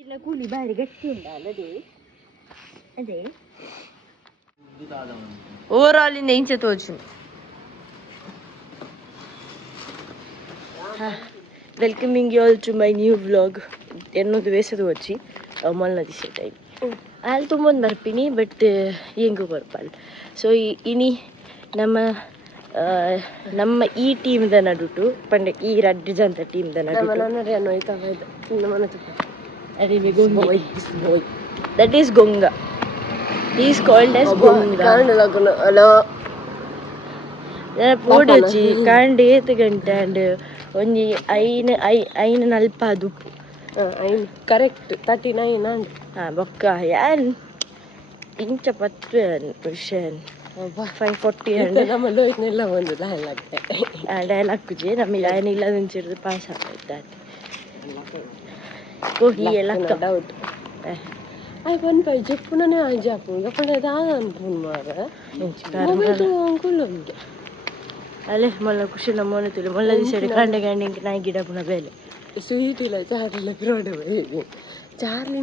ಇಲ್ಲ ಕೂಲಿ ಬಾರಿ ಗಟ್ಟಿ ಉಂಟು ಅಲ್ಲದೆ ಅದೇ ಓವರಾಲ್ ಇಂದ ಇಂಚೆ ತೋಚು. Welcoming you all to my new vlog. ఎన్నోది వేసేది వచ్చి మొన్న తీసే టైం ಅಲ್ಲಿ ತುಂಬೊಂದು ಬರ್ತೀನಿ ಬಟ್ ಹೆಂಗೂ ಬರ್ಪಲ್ಲ. ಸೊ ಇನಿ ನಮ್ಮ ಈ ಟೀಮ್ದ ನಡುಟು ಪಂಡೆ ಈ ರಡ್ಡು ಜಂತ ಟೀಮ್ದ ನಡುಟು ದಟ್ ಈಸ್ ಗೊಂಗ. ಈಸ್ ಕಾಲ್ಡ್ ಆಸ್ ಗೊಂಗ. ಪೋಡಚ್ಚಿ ಕಾಂಡೆ ಏತು ಗಂಟೆ ಅಂಡ್ ಒಂಜಿ ಐನ ನಲ್ಪ ದುಪ್ಪು ಕರೆಕ್ಟ್ 39 ಅಂಡ್ ಬೊಕ್ಕ ಯಾನ್ ಇಂಚ ಪತ್ತು ಕ್ವಶನ್ 540 ನಮ್ಮ ಲೋಯ್ತನೆಲ್ಲ ಒಂದು ಡೈಲಾಗ್ ಕುಜಿ ನಮಗೆ ಲೈನ್ ಇಲ್ಲ ನಿಂಚಿಡ್ದು ಪಾಸ್ ಆಗ್ತೈತೆ ಕೋಹಿ ಎಲ್ಲ ಡೌಟ್ ಅಯ್ಯ ಪನ್ಪೈ ಜಪ್ಪುನೇ ಜಾಪು ಗಪ್ಪನೆ ದಾದ ಅನ್ಪುನ್ ಮಾರ ಅಂಕುಲ್ ಉಂಟು ಅಲ್ಲೇ ಮೊಲ್ಲ ಖುಷಿ ನಮ್ಮನೆ ತಿಳಿ ಮೊಲ್ಲ ದಿವಸ ಕಂಡೆ ಕಂಡೆ ನಾಯಿ ಗಿಡ ಪುನಃ ಬೇಲೆ ಸ್ವೀಟ್ ಇಲ್ಲ ಚಾರ್ಲಿಲ್ಲ ಪಿರೋಡೆ ಚಾರ್ಲಿ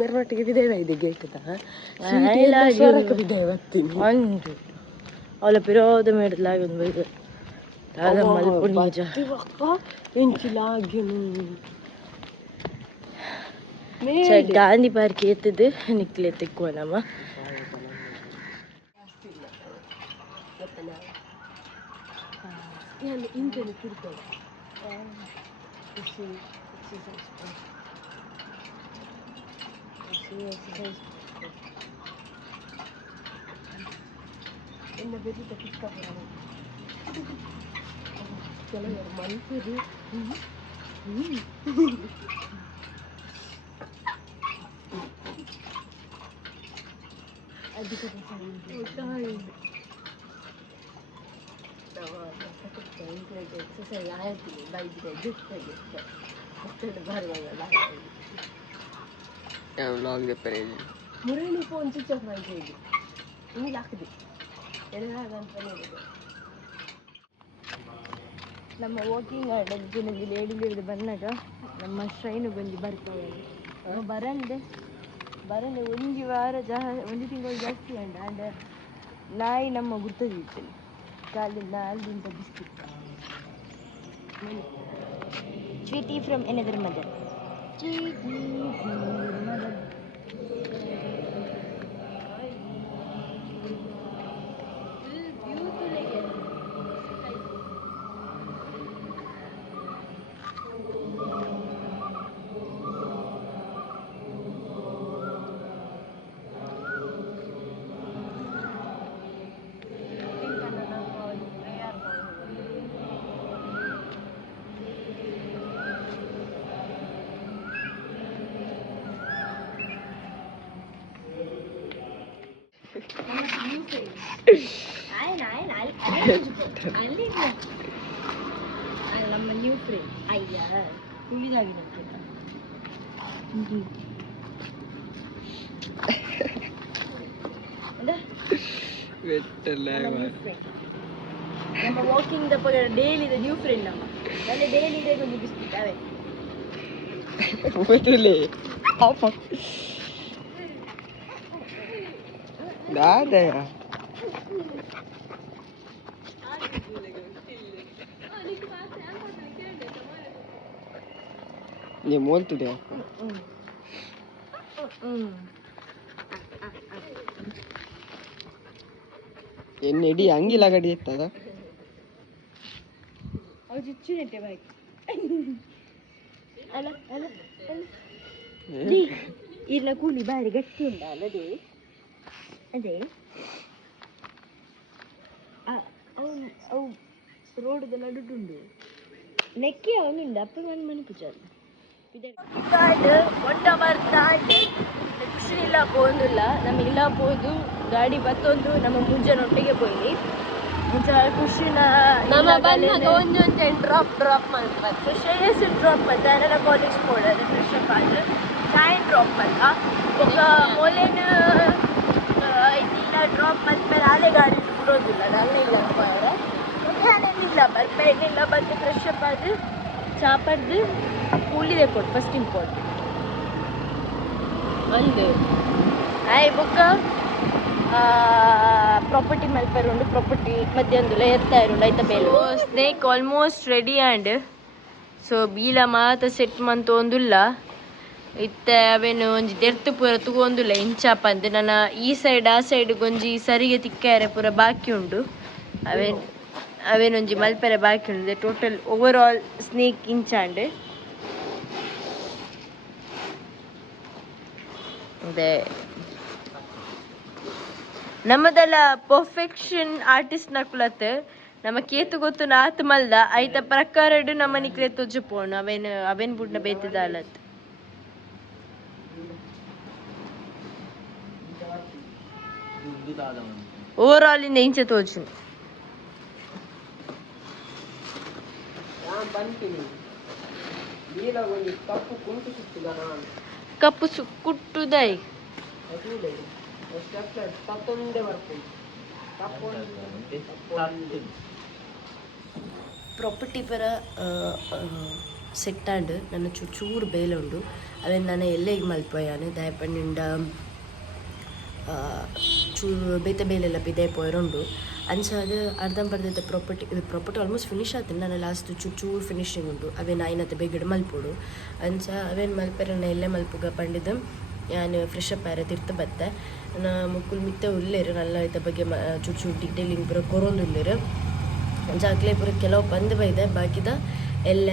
ಮೆರವಟ್ಟಿಗೆ ಬಿದ್ದೇವೆ ಇದೆ ಗೇಟ್ದ ಸ್ವರಕ್ಕೆ ಬಿದ್ದೇವೆ ಬರ್ತೀನಿ ಅಂದು ಅವಳ ಪಿರೋದ ಮೇಡಲಾಗೊಂದು ಬೈದು ಅದ ಮಲ್ಪು ನಿಜ ಎಂಚಿಲಾಗಿನು ಗಾಂಧಿ ಪಾರ್ಕ್ ಏತದು ನಿಕ್ಲೆ ತೆಕ್ಕುವ ನಮ್ಮ ಇಂಟೆನೆ ಕಿಡ್ತಾರೆ என்ன பெரிய பிக்கா போகிறாங்க ಕೆಲವರು ಮಲ್ಪುದು ಅದಕ್ಕೆ ಎಕ್ಸಸೈಸ್ ಆಯ್ತಿಲ್ಲ ಬೈದಿದೆ ಗಿಫ್ಟಾಗಿ ಅಷ್ಟೆಲ್ಲ ಬರುವಾಗಲ್ಲ ವ್ಲಾಗ್ ಪರೇಜ್ ಮುರಳಿ ಫೋನ್ ಸ್ವಿಚ್ ಆಫ್ ಮಾಡಿದ್ದು ಹಿಂಗೆ ಹಾಕಿದೆ ಎಲ್ಲ ಅಂತ ಹೇಳಿದೆ. ನಮ್ಮ ವಾಕಿಂಗ್ ಡಬ್ಬಿನಲ್ಲಿ ಲೇಡಿ ಬಂದಾಗ ನಮ್ಮ ಟ್ರೈನು ಬಂದು ಬರ್ತಾವೆ ಬರಂದೆ ಒಂದು ವಾರ ಒಂದು ತಿಂಗಳು ಜಾಸ್ತಿ ಅಂಡ ಅಂಡ್ ನಾಯಿ ನಮ್ಮ ಗುರ್ತದಿರ್ತೇನೆ ಕಾಲಿಂದ ಅಲ್ಲಿಂದ biscuit sweetie from another mother ನಮ್ಮ ನ್ಯೂ ಫ್ರೆಂಡ್ ಅಯ್ಯ ತುಳಿದಾಗಿ ನಮ್ಮ ವಾಕಿಂಗ್ ದಪ್ಪ ಡೈಲಿ ಇದೆ ನ್ಯೂ ಫ್ರೆಂಡ್ ನಮ್ಮ ಅಲ್ಲಿ ಡೈಲಿ ಇದೆ ಒಂದು ಬಿಸ್ಕಿಟ್ ಅವೇ ನೀ ಮೋಲ್ತದೆ ಎನ್ನೆಡಿ ಹಂಗಿಲ್ಲ ಗಡಿ ಇರ್ತದ ಅವು ಚುಚ್ಚುನೆಟ್ಟೆ ಬಾಯ್ ಅಲ್ಲ ಅಲ್ಲ ಇಲ್ಲ ಕೂಲಿ ಬಾರಿ ಗಟ್ಟಿ ಉಂಟ ಅಲ್ಲದೆ ಅದೇ ಅವು ರೋಡ್ದ ನಡುಟುಂಡು ನೆಕ್ಕಿ ಅವನಿಂದ ಅಪ್ಪ ಮನೆ ಪೂಜಾರು ಒಟ್ಟ ಬರ್ತಾ ಇದೆ ಖುಷಿ ಇಲ್ಲ ಪೋಂದಿಲ್ಲ ನಮಗಿಲ್ಲ ಪೋದು ಗಾಡಿ ಬತ್ತೊಂದು ನಮ್ಮ ಮುಂಜಾನೊಟ್ಟಿಗೆ ಪೋಯಿ ಖುಷಿನ ಒಂದೊಂದು ಡ್ರಾಪ್ ಮಾಡ್ತಾರೆ ಫ್ರೆಶ್ ಡ್ರಾಪ್ ಮಾಡ್ತಾರೆ ಎಲ್ಲ ಕಾಲೇಜ್ ಕೊಡೋದು ಫ್ರೆಶ್ ಅಪ್ ಆದ್ರೆ ಟೈಮ್ ಡ್ರಾಪ್ ಅಲ್ಲ ఒక ಮೊಲೇನ ಇಲ್ಲ ಡ್ರಾಪ್ ಮಾಡ್ಮೇಲೆ ಅಲ್ಲೇ ಗಾಡಿ ಬಿಡೋದಿಲ್ಲ ಅಲ್ಲೇ ಇಲ್ಲ ಅಲ್ಲೇನಿಲ್ಲ ಬರ್ಬೇಕಿಲ್ಲ ಬಂದು ಫ್ರೆಶ್ ಅಪ್ ಆದ್ರೆ ಸಾಪಾಡ್ದು ಕೂಲಿದೆ ಕೊಡು ಫಸ್ಟ್ ಇಂಪಾರ್ಟೆಂಟ್ ಒಂದು ಆಯ್ ಬೊಕ್ಕ ಪ್ರಾಪರ್ಟಿ ಮಲ್ಪರ್ ಉಂಡು ಪ್ರಾಪರ್ಟಿ ಮಧ್ಯಾಹ್ನದುಲ ಎತ್ತಾಯಿರುಂಡು ಐತ ಬೇಲೆ snack almost ready and so ಬೀಲ ಮಾತ ಸೆಟ್ ಮಂತೊಂದುಲ್ಲ ಇತ್ತ ಅವೇನು ಒಂಜಿ ದೆರ್ತು ಪೂರ ತಗೊಂದುಲ್ಲ ಇಂಚಾಪ ಅಂದೆ ನನ್ನ ಈ ಸೈಡ್ ಆ ಸೈಡ್ ಗೊಂಜಿ ಸರಿಗೆ ತಿಕ್ಕಾರೆ ಪೂರ ಬಾಕಿ ಉಂಡು ಅವೇನೊಂಜಿ ಮಲ್ಪೆರೆ ಬಾಕಿ ಉಂಡು ಟೋಟಲ್ ಓವರ್ ಆಲ್ ಸ್ನೇಕ್ ಇಂಚಾಂಡ್ ಅದೇ ನಮ್ಮದೆಲ್ಲ ಪರ್ಫೆಕ್ಷನ್ ಆರ್ಟಿಸ್ಟ್ ನಕುಲತ್ ನಮ್ಮ ಕೇತು ಗೊತ್ತು ನಾತ್ ಮಲ್ದ ಐತ ಪ್ರಕಾರ ನಮ್ಮ ನಿಕ್ಲೆ ತೊಜ್ಜು ಪೋಣು ಅವೇನ್ ಬುಡ್ನ ಬೇತಿದಾಲತ್ ಓವರ್ ಆಲ್ ಇಂದ ಇಂಚೆ ತೋಜು ಕಪ್ಪು ಕುಟ್ಟುದೈ ಪ್ರಾಪರ್ಟಿ ಪರ ಸೆಟ್ ಆಂಡ್ ನನ್ನ ಚೂರು ಬೇಲೆ ಉಂಡು ಅವೇನು ನಾನು ಎಲ್ಲೆಗೆ ಮಲ್ಪೋಯಾನು ದಯಪಂಡ ಚೂರು ಬೇತೆ ಬೇಲೆಲ್ಲ ಬಿದೆ ಪೋಯರುಂಡು ಅಂಚಾದ ಅರ್ಧಂಬರ್ಧ ಪ್ರಾಪರ್ಟಿ ಆಲ್ಮೋಸ್ಟ್ ಫಿನಿಶ್ ಆಯ್ತು ನಾನು ಲಾಸ್ಟ್ ಚೂರು ಫಿನಿಶಿಂಗ್ ಉಂಟು ಅವೇನು ಐನತ್ತೆ ಬೇಗಡೆ ಮಲ್ಪೋಡು ಅಂಚ ಅವೇನು ಮಲ್ಪೆರನ್ನ ಎಲ್ಲೇ ಮಲ್ಪುಗ ಪಂಡಿದ್ದು ನಾನು ಫ್ರೆಶ್ ಅಪ್ ಆಯ್ರೆ ತಿರ್ತು ಬತ್ತೆ ನಾ ಮುಕ್ಕುಲ್ ಮಿತ್ತೆ ಉಳ್ಳೇರು ನಲ್ಲ ಐತ ಬಗ್ಗೆ ಚೂರು ಡೀಟೇಲಿಂಗ್ ಪೂರ ಕೊರೊಂದು ಉಳ್ಳೇರು ಜಾಕ್ಲೆ ಪೂರ ಕೆಲವು ಪಂದು ಬೈದೆ ಬಾಕಿದ ಎಲ್ಲ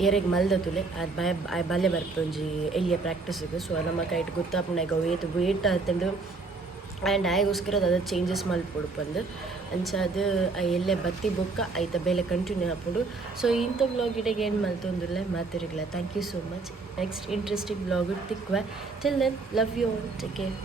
ಏರೆಗೆ ಮಲ್ದತುಲೆ ಅದು ಬಲ್ಲೆ ಬರ್ಪೊಂಜಿ ಎಲ್ಲಿಯ ಪ್ರಾಕ್ಟೀಸಿಗೆ ಸೊ ನಮ್ಮ ಕೈಟ್ ಗೊತ್ತಾಪುಂಡು ಈಗ ವೇಟ್ ಆತಂಡು ಆ್ಯಂಡ್ ಆಯ್ಗೋಸ್ಕರ ಅದು ಚೇಂಜಸ್ ಮಲ್ಪೊಡು ಪಂದು ಅಂಚ ಅದು ಎಲ್ಲೇ ಬತ್ತಿ ಬೊಕ್ಕ ಐತ ಬೇಲೆ ಕಂಟಿನ್ಯೂ ಆಪುಂಡು ಸೊ ಇಂಥ ವ್ಲಾಗಿಡೆಗೆ ಏನು ಮಲ್ತೊಂದುಲ್ಲ ಮಾತಿರಲಿಲ್ಲ thank you so much next interesting vlog ತಿಕ್ವೆ till then love you all take care